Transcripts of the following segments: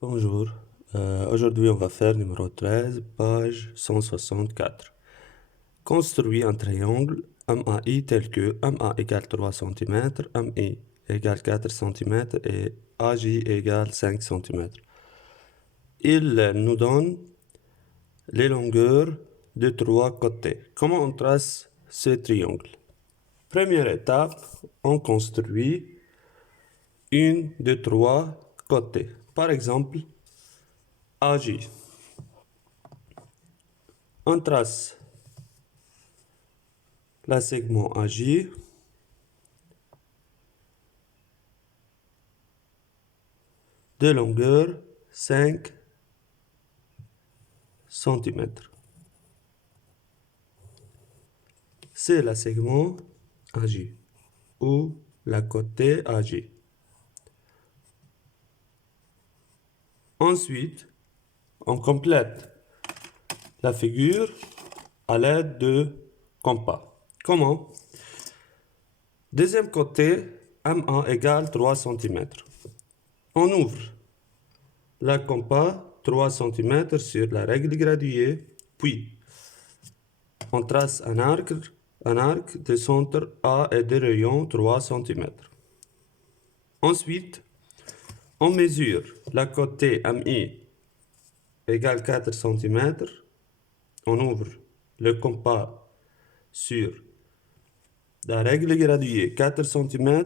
Bonjour. Aujourd'hui, on va faire numéro 13, page 164. Construis un triangle MAI tel que MA égale 3 cm, MI égale 4 cm et AJ égale 5 cm. Il nous donne les longueurs de trois côtés. Comment on trace ce triangle? Première étape, on construit une de trois côtés. Par exemple, AJ. On trace la segment AJ de longueur 5 cm. C'est la segment AJ ou la côté AJ. Ensuite, on complète la figure à l'aide de compas. Comment? Deuxième côté, MA égale 3 cm. On ouvre la compas 3 cm sur la règle graduée, puis on trace un arc de centre A et de rayon 3 cm. Ensuite, on mesure la côté MI égale 4 cm. On ouvre le compas sur la règle graduée 4 cm.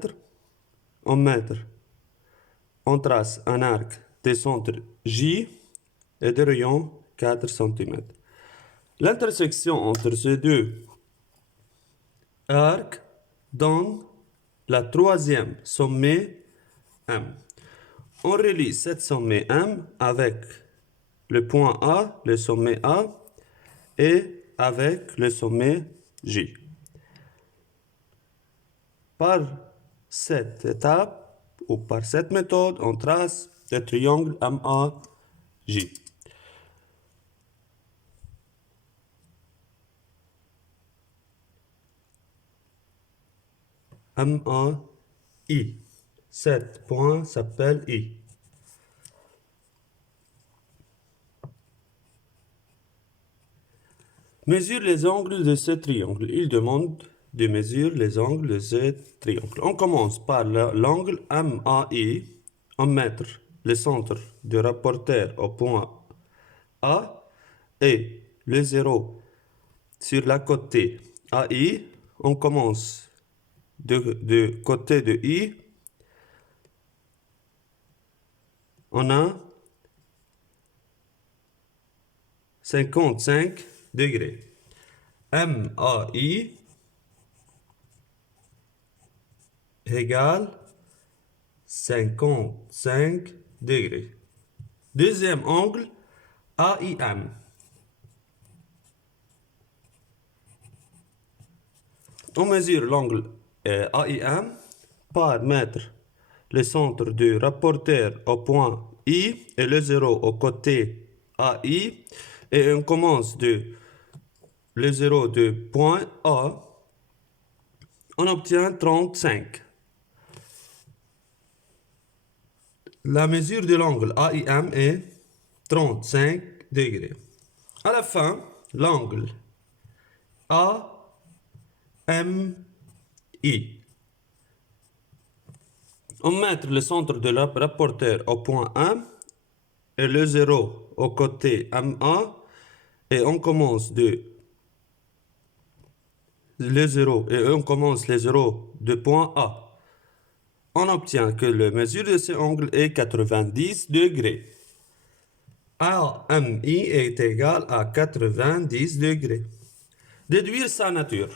On trace un arc de centre J et de rayon 4 cm. L'intersection entre ces deux arcs donne la troisième sommet M. On relie cette sommet M avec le point A, le sommet A, et avec le sommet J. Par cette étape ou par cette méthode, on trace le triangle MAJ. MAI. Cet point s'appelle I. Mesure les angles de ce triangle. Il demande de mesurer les angles de ce triangle. On commence par l'angle MAI. On met le centre du rapporteur au point A et le 0 sur la côté AI. On commence de côté de I. On a 55 degrés. MAI égale 55 degrés. Deuxième angle, AIM. On mesure l'angle AIM par mettre le centre du rapporteur au point I et le 0 au côté AI. Et on commence de le 0 du point A. On obtient 35. La mesure de l'angle AIM est 35 degrés. À la fin, l'angle AMI. On met le centre de la rapporteur au point 1 et le 0 au côté MA et on commence de le 0 et on commence les 0 de point A. On obtient que la mesure de ce angle est 90 degrés. AMI est égal à 90 degrés. Déduire sa nature.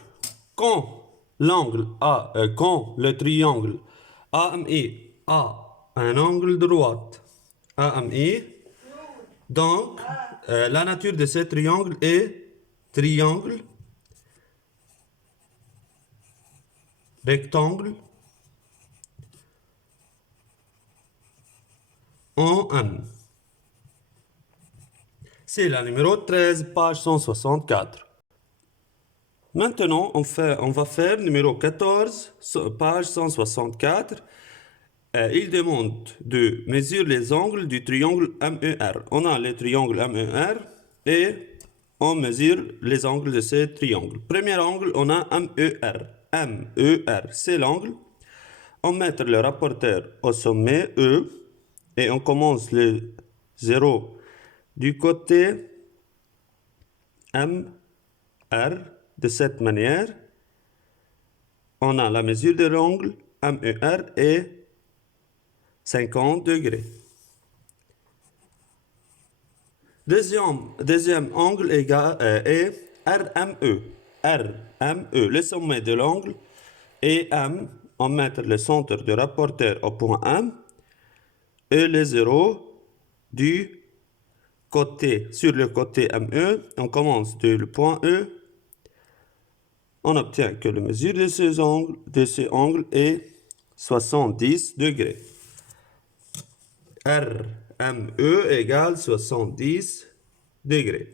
Quand quand le triangle AMI a un angle droit, AMI, donc la nature de ce triangle est triangle, rectangle, en M. C'est la numéro 13, page 164. Maintenant, on va faire numéro 14, page 164. il demande de mesurer les angles du triangle MER. On a le triangle MER et on mesure les angles de ce triangle. Premier angle, on a MER. MER, c'est l'angle. On met le rapporteur au sommet E et on commence le 0 du côté MER de cette manière. On a la mesure de l'angle MER est 50 degrés. Deuxième angle est RME. RME, le sommet de l'angle, et M, on met le centre de rapporteur au point M, et les zéros du côté, sur le côté ME, on commence du point E, on obtient que la mesure de ces angles est 70 degrés. RME égale 70 degrés.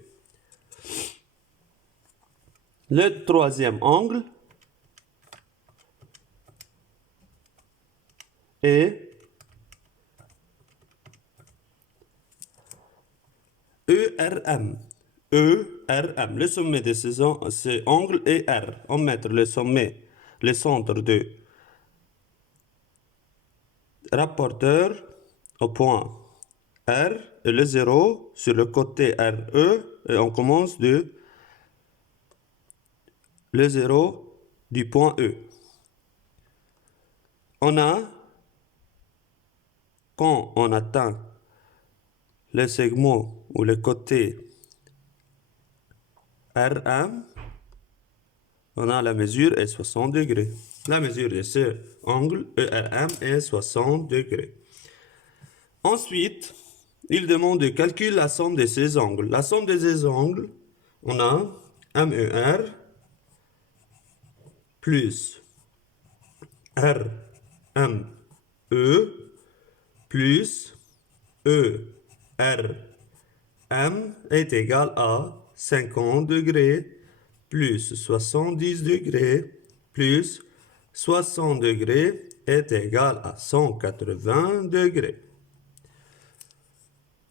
Le troisième angle est ERM. ERM. Le sommet de ces angles est R. On met le sommet, le centre de rapporteur au point R et le 0 sur le côté RE et on commence de le 0 du point E. Quand on atteint le segment ou le côté RM, on a la mesure est 60 degrés. La mesure de ce angle ERM est 60 degrés. Ensuite, il demande de calculer la somme de ces angles. La somme de ces angles, on a MER plus RME plus ERM est égal à 50 degrés plus 70 degrés plus 60 degrés est égal à 180 degrés.